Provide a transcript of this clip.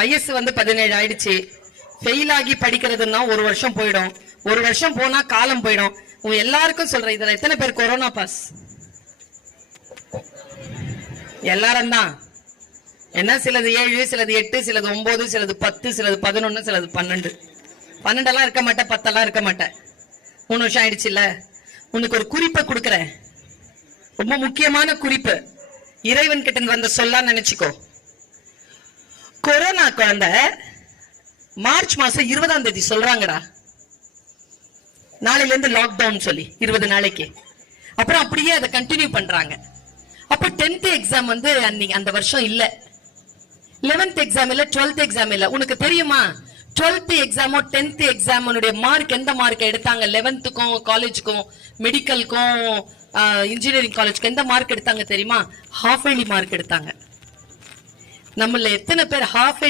வயசு வந்து 17 ஆயிடுச்சு. ஃபெயில் ஆகி படிக்கிறதுன்னா ஒரு வருஷம் போயிடும். ஒரு வருஷம் போனா காலம் போயிடும். உங்க எல்லாருக்கும் சொல்றேன், இதுல எத்தனை பேர் கொரோனா பாஸ்? எல்லாரும் தான். என்ன, சிலது 7, சிலது 8, சிலது 9, சிலது 10, சிலது 11, சிலது 12. 12 இருக்க மாட்டேன், 10 இருக்க மாட்டேன். 3 வருஷம் ஆயிடுச்சுல்ல. உனக்கு ஒரு குறிப்பை கொடுக்கறேன், ரொம்ப முக்கியமான குறிப்பு. இறைவன் கிட்ட வந்த சொல்லா நினைச்சுக்கோ. கொரோனா குழந்தை மார்ச் மாசம் 20ஆம் தேதி சொல்றாங்கடா, நாளையில இருந்து லாக்டவுன் சொல்லி 20 நாளைக்கு. அப்புறம் அப்படியே அதை கண்டினியூ பண்றாங்க. அப்ப 10th எக்ஸாம் வந்து அன்னைக்கு அந்த வருஷம் இல்ல, 11th எக்ஸாம் இல்ல, 12th எக்ஸாம் இல்ல. உனக்கு தெரியுமா 12th எக்ஸாமோ 10th எக்ஸாமோட மார்க் எந்த மார்க் எடுத்தாங்க? 11th காலேஜுக்கும் மெடிக்கலுக்கும் இன்ஜினியரிங் காலேஜுக்கு எந்த மார்க் எடுத்தாங்க தெரியுமா? ஹாஃப் இயர்லி மார்க் எடுத்தாங்க. நம்மள எத்தனை பேர் ஹாஃப்